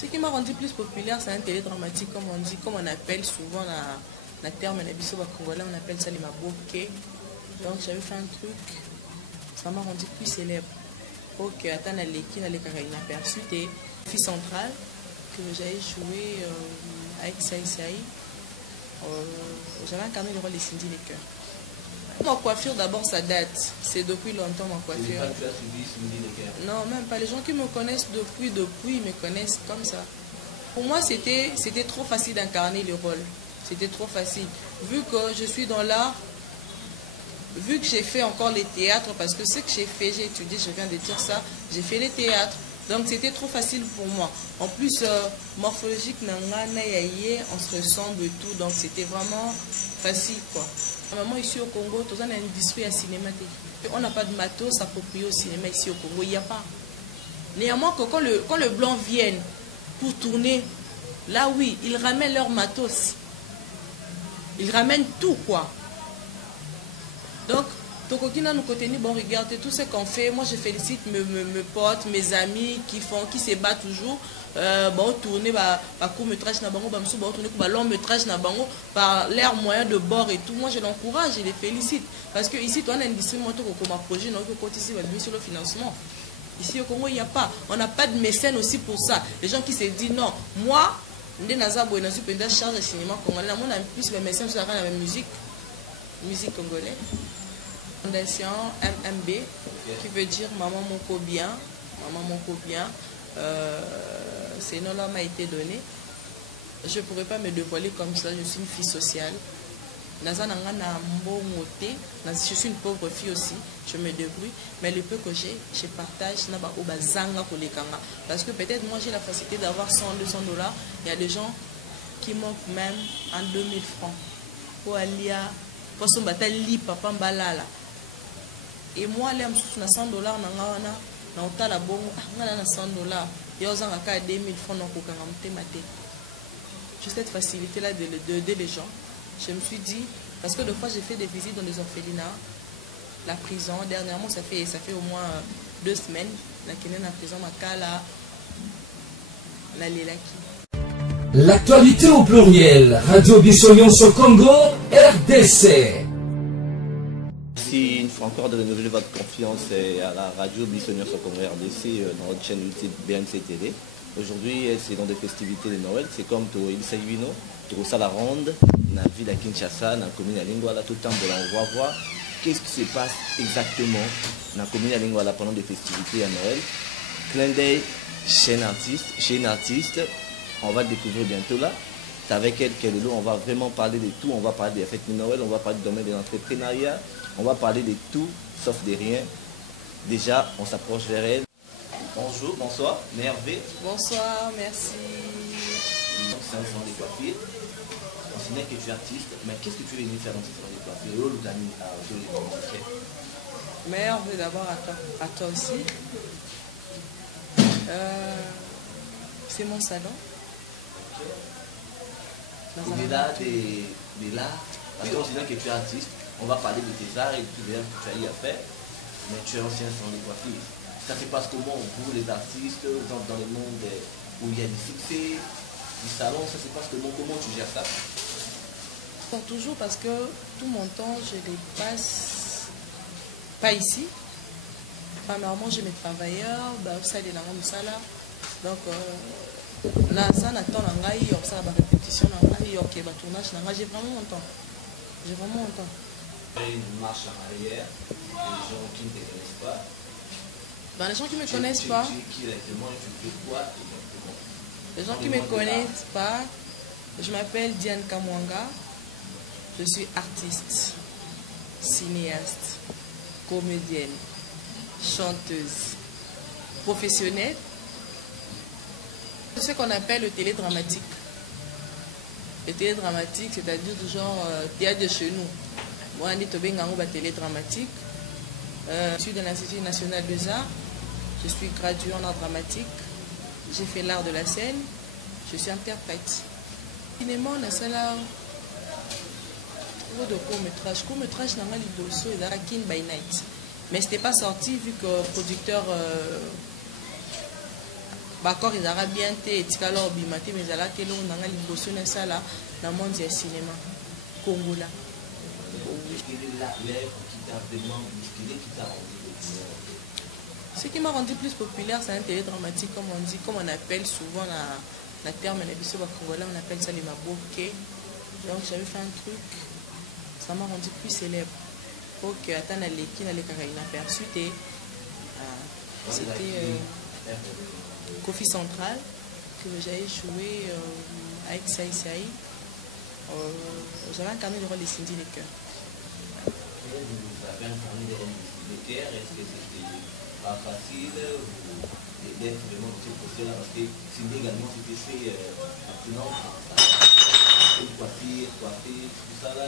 Ce qui m'a rendu plus populaire, c'est un télédramatique, comme on dit, comme on appelle souvent la terme congolais, on appelle ça les maboké. Donc j'avais fait un truc, ça m'a rendu plus célèbre. Ok, attends, l'équipe, elle est inaperçue, et fille centrale, que j'avais joué avec Saï. J'avais incarné le rôle de Cindy Lecker. Ma coiffure, d'abord, ça date. C'est depuis longtemps ma coiffure. Tu as suivi Cindy Lecker? Non, même pas. Les gens qui me connaissent depuis, ils me connaissent comme ça. Pour moi, c'était trop facile d'incarner le rôle. C'était trop facile. Vu que je suis dans l'art, vu que j'ai fait encore les théâtres, parce que ce que j'ai fait, j'ai étudié, je viens de dire ça, j'ai fait les théâtres. Donc c'était trop facile pour moi. En plus, morphologique, on se ressemble et tout. Donc c'était vraiment facile, quoi. Maman, ici au Congo, on a une industrie à cinéma. On n'a pas de matos approprié au cinéma ici au Congo. Il n'y a pas. Néanmoins, quand le blanc vienne pour tourner, là oui, ils ramènent leur matos. Ils ramènent tout, quoi. Donc, Tokokina nous côté bon, regardez tout ce qu'on fait. Moi, je félicite mes potes, mes amis qui se battent toujours. Bon, tourner par court-métrage, tourner par long-métrage, par l'air moyen de bord et tout. Moi, je l'encourage, je les félicite. Parce que ici, tu as une industrie, comme un projet, sur le financement. Ici au Congo, il n'y a pas. On n'a pas de mécène aussi pour ça. Les gens qui se disent non, moi, je suis charge de cinéma congolais. Moi, plus les mécènes sur la musique congolaise. Fondation MMB, qui veut dire Maman Moko Bien. Maman Moko Bien. Ce nom-là m'a été donné. Je ne pourrais pas me dévoiler comme ça. Je suis une fille sociale. Je suis une pauvre fille aussi. Je me débrouille. Mais le peu que j'ai, je partage. Parce que peut-être moi j'ai la facilité d'avoir 100, 200 $. Il y a des gens qui manquent même en 2000 francs. Pour aller à papa mbalala. Et moi, les 100 $, na bon, 100 $. Il y a 2000 francs. Juste cette facilité-là d'aider les gens. Je me suis dit, parce que des fois j'ai fait des visites dans des orphelinats, la prison, dernièrement ça fait au moins 2 semaines, la prison Makala, la Lelaki. L'actualité au pluriel, Radio Bissognon sur Congo, RDC. Merci une fois encore de renouveler votre confiance à la radio Bissognon sur Congo RDC dans votre chaîne YouTube BNC TV. Aujourd'hui, c'est dans des festivités de Noël, c'est comme il Sayuino, tout la ronde, dans la ville à Kinshasa, dans la commune à Lingwala, tout le temps, on va voir qu'est-ce qui se passe exactement dans la commune à Lingwala pendant des festivités à Noël. Clin d'œil chez un artiste, on va le découvrir bientôt là. C'est avec elle qu'elle est là, on va vraiment parler de tout, on va parler des fêtes de Noël, on va parler du domaine de l'entrepreneuriat, on va parler de tout, sauf de rien. Déjà, on s'approche vers elle. Bonjour, bonsoir, Mervé. Bonsoir, merci. Donc, c'est un salon de coiffure. On sait que tu es artiste, mais qu'est-ce que tu veux venir faire dans ce salon de coiffure? Mervé, d'abord à toi aussi. C'est mon salon. Au-delà de l'art, parce qu'on sait que tu es artiste, on va parler de tes arts et de tout que tu as eu à faire, mais tu es ancien salon de coiffure. Ça se passe comment vous, les artistes, dans le monde où il y a du succès, du salon, ça se passe comment tu gères ça? Toujours parce que tout mon temps, je les passe pas ici. Normalement, j'ai mes travailleurs, ça est dans mon salle. Donc, là, ça n'attend pas, il y a ça, la répétition, il y a le tournage, j'ai vraiment mon temps. J'ai vraiment mon temps. Une marche en arrière, les gens qui ne te connaissent pas. Les gens qui ne me connaissent pas, les gens qui ne me connaissent pas, je m'appelle Diane Kamwanga, je suis artiste, cinéaste, comédienne, chanteuse, professionnelle. C'est ce qu'on appelle le télédramatique. Le télédramatique, c'est-à-dire du genre théâtre de chez nous. Moi, on dit télédramatique. Je suis dans l'Institut national des arts. Je suis graduée en art dramatique. J'ai fait l'art de la scène. Je suis interprète. Cinéma, on a ça là. De court-métrage. Court-métrage, on a l'idosio et la King by Night. Mais ce n'était pas sorti vu que le producteur Bakor ils aura bien té etikala obimate mais ala ke longa nga liboso na sala na monde ya cinéma congolais. Ce qui m'a rendu plus populaire, c'est un télédramatique, comme on dit, comme on appelle souvent la terme congolais, on appelle ça les maboké. Donc j'avais fait un truc, ça m'a rendu plus célèbre. Pour que attends les qui n'allait qu'à inaperçu et c'était Kofi Central que j'avais joué avec Saï Saï. J'avais incarné le rôle de Cindy Lecoeur. Vous avez incarné le rôle de Lecoeur, est-ce que c'était pas facile d'être vraiment posé là parce que Cindy également c'était fait maintenant une coiffure, tout ça là.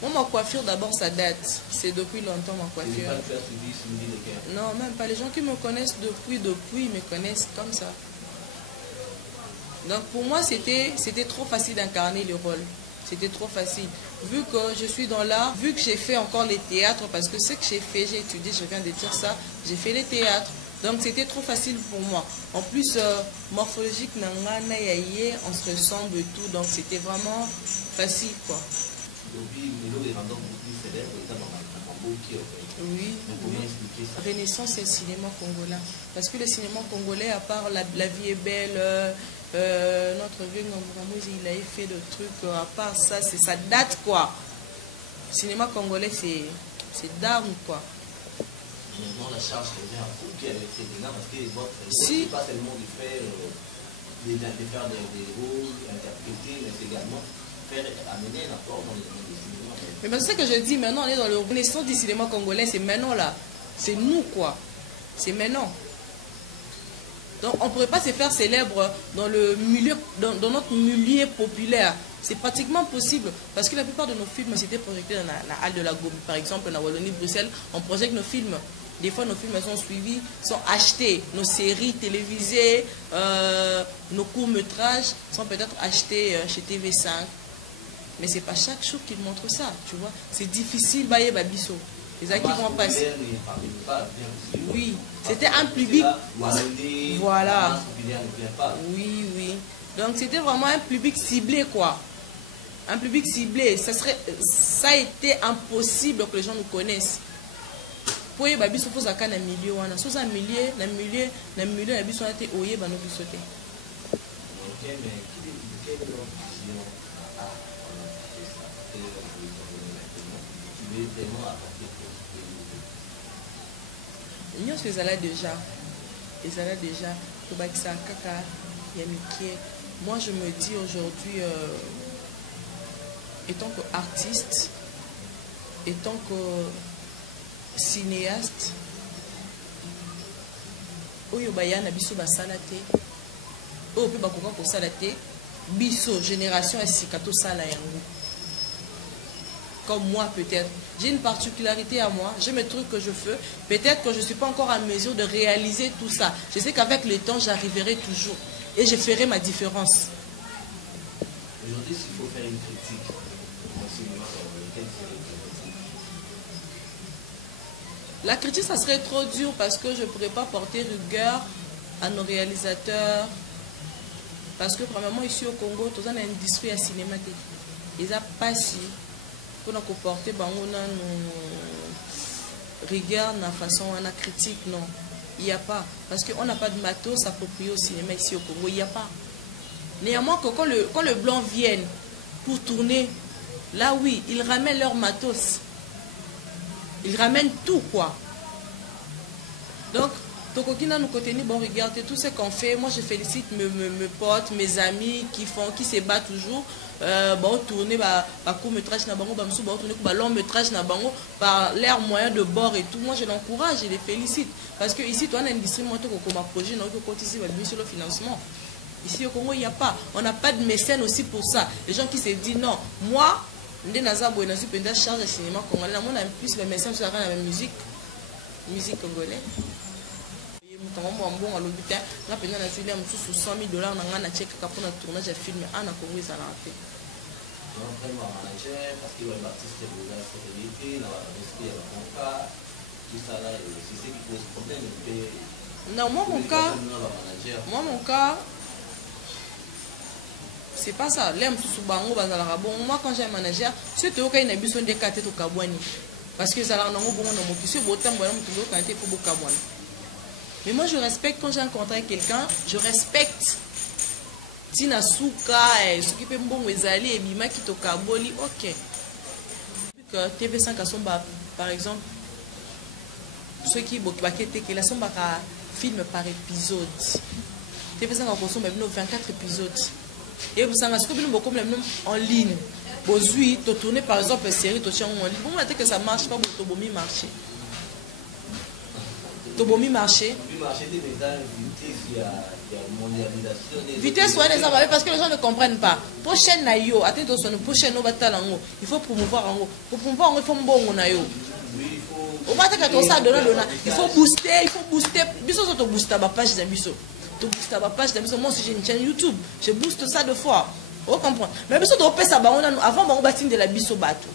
Moi, ma coiffure d'abord ça date, c'est depuis longtemps ma coiffure. Pas tu as suivi Cindy Lecoeur? Non, même pas. Les gens qui me connaissent depuis, ils me connaissent comme ça. Donc pour moi c'était trop facile d'incarner le rôle. C'était trop facile. Vu que je suis dans l'art, vu que j'ai fait encore les théâtres, parce que ce que j'ai fait, j'ai étudié, je viens de dire ça, j'ai fait les théâtres. Donc c'était trop facile pour moi. En plus, morphologique, on se ressemble et tout, donc c'était vraiment facile quoi. Oui, oui. Renaissance et cinéma congolais. Parce que le cinéma congolais, à part La vie est belle, notre vieux Ngambouramouzi, il a fait le truc, à part ça, ça date quoi. Le cinéma congolais, c'est d'armes quoi. Maintenant, la charge revient à vous qui avec ces gens parce que votre c'est pas seulement de faire des rôles, interpréter, mais c'est également amener un apport dans les cinémas. Mais c'est ce que je dis, maintenant on est dans le renaissance du cinéma congolais, c'est maintenant là. C'est nous quoi. C'est maintenant. Donc on ne pourrait pas se faire célèbre dans le milieu, dans notre milieu populaire. C'est pratiquement possible parce que la plupart de nos films c'était projetés dans la halle de la Gobi, par exemple, en Wallonie, Bruxelles, on projette nos films. Des fois nos films sont suivis, sont achetés. Nos séries télévisées, nos courts-métrages sont peut-être achetés chez TV5. Mais c'est pas chaque jour qu'ils montrent ça, tu vois. C'est difficile, baye babiso. Les gens qui vont passer. Oui, c'était un public. Voilà. Oui, oui. Donc c'était vraiment un public ciblé, quoi. Un public ciblé. Ça a été impossible que les gens nous connaissent. Pour les babiso, il faut que un milieu. Si un milieu, la biso a été oyé, bah nous sauter. Nyonso ezala déjà kobakisa kaka ya mike. Moi je me dis aujourd'hui étant qu'artiste, étant que cinéaste, oyo bayana biso basala te, oyo pe bakoka kosala te, biso génération ya sika tosala yango. Comme moi peut-être. J'ai une particularité à moi, j'ai mes trucs que je fais. Peut-être que je ne suis pas encore en mesure de réaliser tout ça. Je sais qu'avec le temps, j'arriverai toujours. Et je ferai ma différence. Aujourd'hui, s'il faut faire une critique, la critique, ça serait trop dur parce que je ne pourrais pas porter rigueur à nos réalisateurs. Parce que, premièrement, ici au Congo, tout ça, on a une industrie à cinéma. Ils n'ont pas si. Pour nous comporter, on a rigueur, na façon, on a critique, non. Il n'y a pas. Parce qu'on n'a pas de matos approprié au cinéma ici au Congo. Il n'y a pas. Néanmoins, quand le blanc vienne pour tourner, là oui, ils ramènent leur matos. Ils ramènent tout, quoi. Donc, Tokokina nous continue, bon, regardez tout ce qu'on fait. Moi, je félicite mes potes, mes amis qui se battent toujours. Bon, tourner court-métrage, tourner long métrage, par l'air moyen de bord et tout. Moi, je l'encourage, je les félicite. Parce que ici, tu as une industrie, comme un projet, sur le financement. Ici, au Congo, il n'y a pas. On n'a pas de mécène aussi pour ça. Les gens qui se disent non, moi, je suis charge de cinéma congolais. Moi, on a plus de mécènes sur la musique congolaise. Quand on bon à l'hôpital, on a payé $100 000 on a un check pour un tournage de film. On a compris ça là. Vraiment manager parce que l'artiste est déjà responsabilité, la respect, le contrat, tout ça là, c'est ce qui pose problème. Non, moi mon cas, c'est pas ça. L'aime sous bango bazala bon. Moi quand j'ai un manager, c'est tout cas il a besoin de quatre au kabouani. Parce que ça l'a non bon non mon fils beau temps bon tout quand il faut beaucoup kabouani. Mais moi je respecte quand j'ai rencontré quelqu'un, je respecte. Tina souka ce qui peut bon ezali et bima qui to kaboli, OK. Que TV5 a son par exemple ceux qui bakete que la son baka film par épisode. TV5 a consommé 24 épisodes. Et vous savez, ce que vous avez en ligne, vous avez tourné par exemple une série, vous avez dit que ça marche pas, vous avez marché. Vous avez marché. Vitesse, parce que les gens ne comprennent pas. Prochaine naïo, attendez, prochaine il faut promouvoir en haut. Pour promouvoir, il faut bon naïo. Au moins, il faut booster, Biso to booster ma page de Biso. To booster ma page de Biso. Moi aussi j'ai une chaîne YouTube. Je booste ça 2 fois. Vous comprenez? Mais Biso to pèse ça avant on bâtit de la Biso bateau.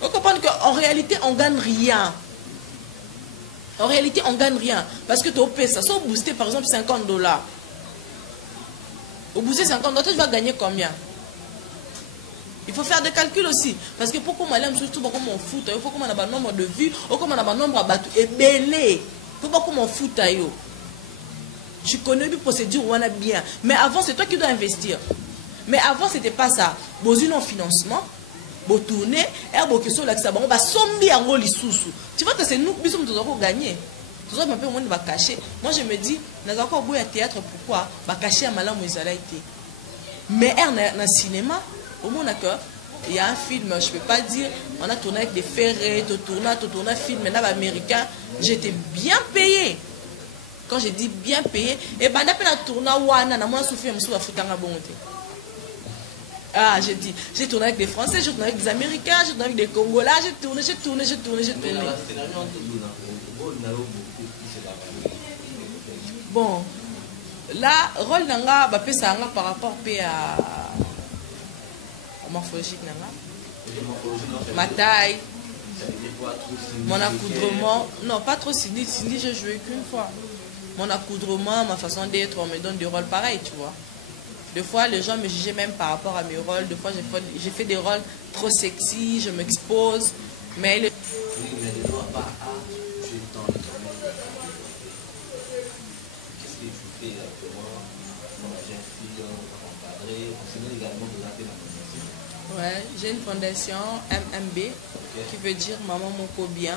Vous comprenez qu'en réalité on gagne rien. En réalité on gagne rien parce que tu pèses ça. Si on booster par exemple $50. Au booster $50, tu vas gagner combien? Il faut faire des calculs aussi. Parce que pourquoi moi l'aime surtout pourquoi mon foot, il faut qu'on ait un nombre de vues, ou qu'on ait un nombre de bateaux et belé. Pourquoi mon foot ayo? Je connais les procédures où on a bien. Mais avant, c'est toi qui dois investir. Mais avant, c'était pas ça. Bon, un financement, bon tourner, et bon question là que ça on va somber en gros les sous. Tu vois que c'est nous qui sommes toujours gagnés. Tout ça, un peu, on va cacher. Moi, je me dis, nous avons encore beau à théâtre, pourquoi? Va cacher à malin où ils allaient été. Mais dans le cinéma, au moins, il y a un film, je ne peux pas dire, on a tourné avec des ferrets, tourné un film, maintenant américain, j'étais bien payé. Quand je dis bien payé, et ben après la tournée, ah, j'ai dit, j'ai tourné avec des Français, j'ai tourné avec des Américains, j'ai tourné avec des Congolais, j'ai tourné. Bon, là, rôle nanga, bah, ça par rapport à morphologique nanga, ma taille, mon accoudrement, non pas trop Cindy, j'ai joué qu'une fois. Mon accoudrement, ma façon d'être, on me donne des rôles pareils, tu vois. Des fois, les gens me jugeaient même par rapport à mes rôles. Des fois, j'ai fait des rôles trop sexy, je m'expose, mais ouais, j'ai une fondation MMB qui veut dire Maman Moko Bien.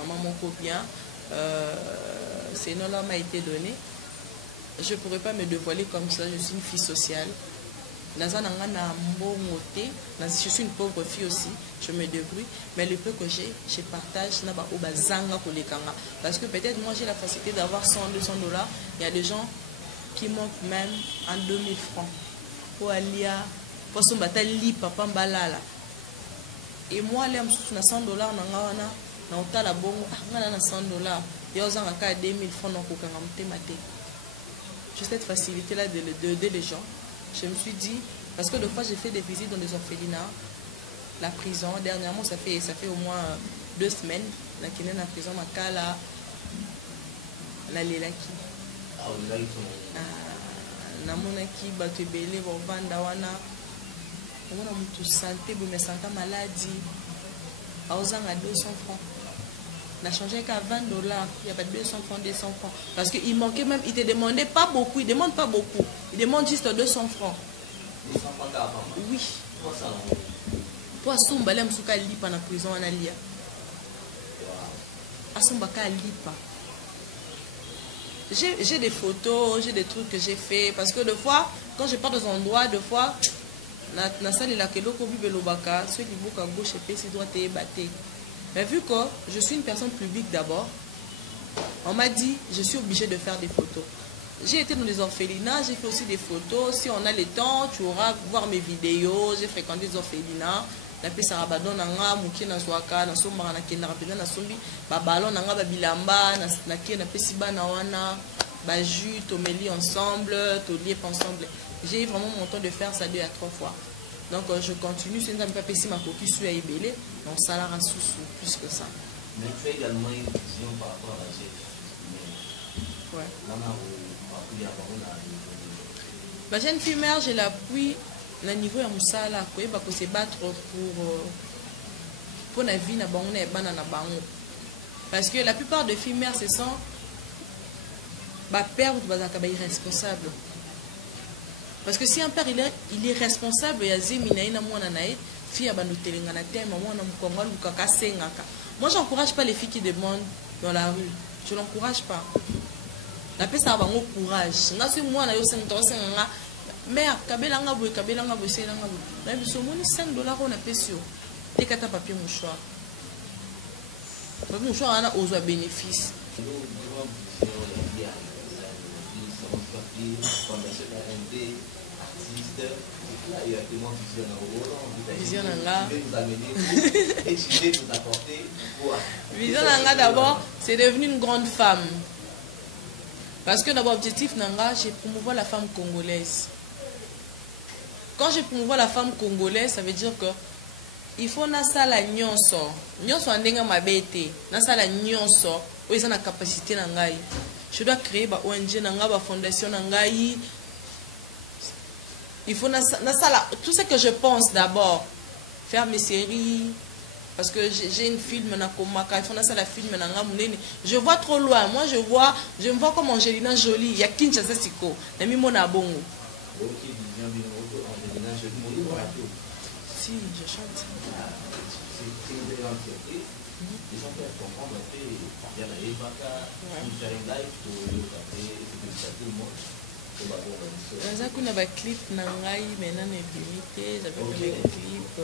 Maman Moko Bien. C'est non là m'a été donné. Je ne pourrais pas me dévoiler comme ça. Je suis une fille sociale. Je suis une pauvre fille aussi. Je me débrouille. Mais le peu que j'ai, je partage. Parce que peut-être moi j'ai la facilité d'avoir 100, $200. Il y a des gens qui manquent même en 2000 francs. Pour aller à poisson batali papa mbalala et moi les amsusu na $100 na ngana na otala bongo ngana na $100 ya ozanga ka 2000 francs na kokanga mutema te. Juste cette facilité là d'aider les gens. Je me suis dit parce que des fois j'ai fait des visites dans des orphelinats, la prison dernièrement ça fait au moins 2 semaines na kine na prison makala la lelaki na monaki bato ebele bovanda wana on a mutu santé mais santé maladie à 200 francs. On a changé qu'à $20, il n'y a pas 200 francs, 200 francs. Parce qu'il manquait même, il ne te demandait pas beaucoup, il ne demande pas beaucoup. Il demande juste 200 francs. 200 francs avant? Oui. Pour Asumba, les Moussouka lipa dans la prison en Alia. Asumba ka lipa. J'ai des photos, j'ai des trucs que j'ai fait. Parce que des fois, quand je pars dans un endroit, des fois, na salle la keloko bibelobaka, ceux qui bouquent à gauche et si droite et batté. Mais vu que je suis une personne publique d'abord, on m'a dit je suis obligée de faire des photos. J'ai été dans des orphelinats, j'ai fait aussi des photos. Si on a le temps, tu auras voir mes vidéos. J'ai fréquenté des orphelinats. La paix sarabadon nanga muki na swaka na somba na kenda rapida na sombi ba ballon nanga ba bilamba na kenda pesiba na wana ba jus tomeli ensemble, to lié ensemble. J'ai vraiment mon temps de faire ça 2 à 3 fois. Donc je continue, c'est une pas pessi ma copie sur Aibélé, donc ça la rassous plus que ça. Mais tu as également une vision par rapport à la GF. Ouais. La jeune fille mère, je l'appuie au niveau de Moussala, pour se battre pour la vie, parce que la plupart des filles mères, ce sont père ou irresponsable. Parce que si un père il est responsable, il y a fille à moi, je n'encourage pas les filles qui demandent dans la rue. Je ne l'encourage pas. La paix, ça va mon courage. Moi, mais kabelanga boy kabelanga boy c'est langa boy. Là ils sont moni $5 on a payé sur. T'es qu'à ta papier mouchoir. Papier mouchoir on a aux bénéfices. Vision Nanga d'abord, c'est devenu une grande femme. Parce que d'abord, objectif Nanga, j'ai promouvoir la femme congolaise. Quand je promouvoir la femme congolaise, ça veut dire que il faut nasala nyonso. Nyonso andenga mabete. Nasala nyonso. Où ils ont la capacité Nangai. Je dois créer ba ONG Nanga, ba fondation Nangai. Il faut nasala tout ce que je pense d'abord. Faire mes séries. Parce que j'ai une film Nakomaka, il faut nasala film Nanga Mounene. Je vois trop loin. Moi je me vois comme Angelina Jolie. Il y a Kinshasa Siko. Nami Mona Bongo. Si, je chante. J'ai un clip Nangai, maintenant j'avais fait un clip.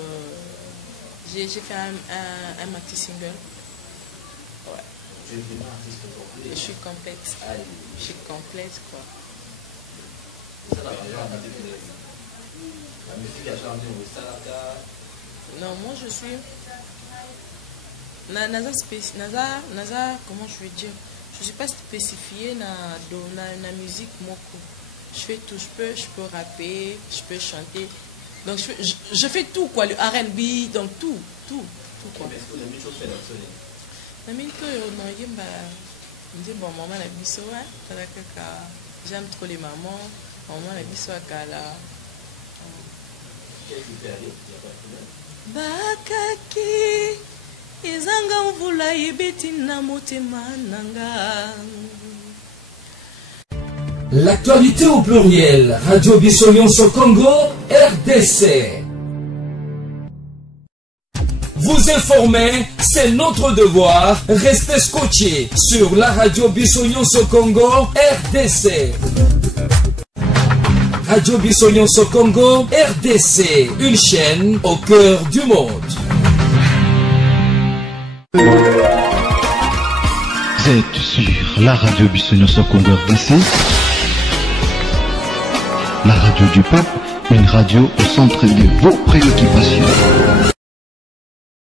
J'ai fait un maxi single. Ouais. Je suis complète. Je suis complète quoi. Non, moi je suis Naza, comment je vais dire, je suis pas spécifiée dans la musique moko. Je fais tout, je peux rapper, je peux chanter. Donc je fais tout quoi, le R&B, donc tout quoi. J'aime trop les mamans. Maman la biso akala. Bakaki izanga mvula ibeti na motema nanga. L'actualité au pluriel, Radio Bissonion sur Congo, RDC. Vous informer, c'est notre devoir. Restez scotchés sur la Radio Bissonion sur Congo, RDC. Radio Bissonion sur Congo, RDC, une chaîne au cœur du monde. Vous êtes sur la Radio Bissonion sur Congo, RDC. La radio du peuple, une radio au centre de vos préoccupations.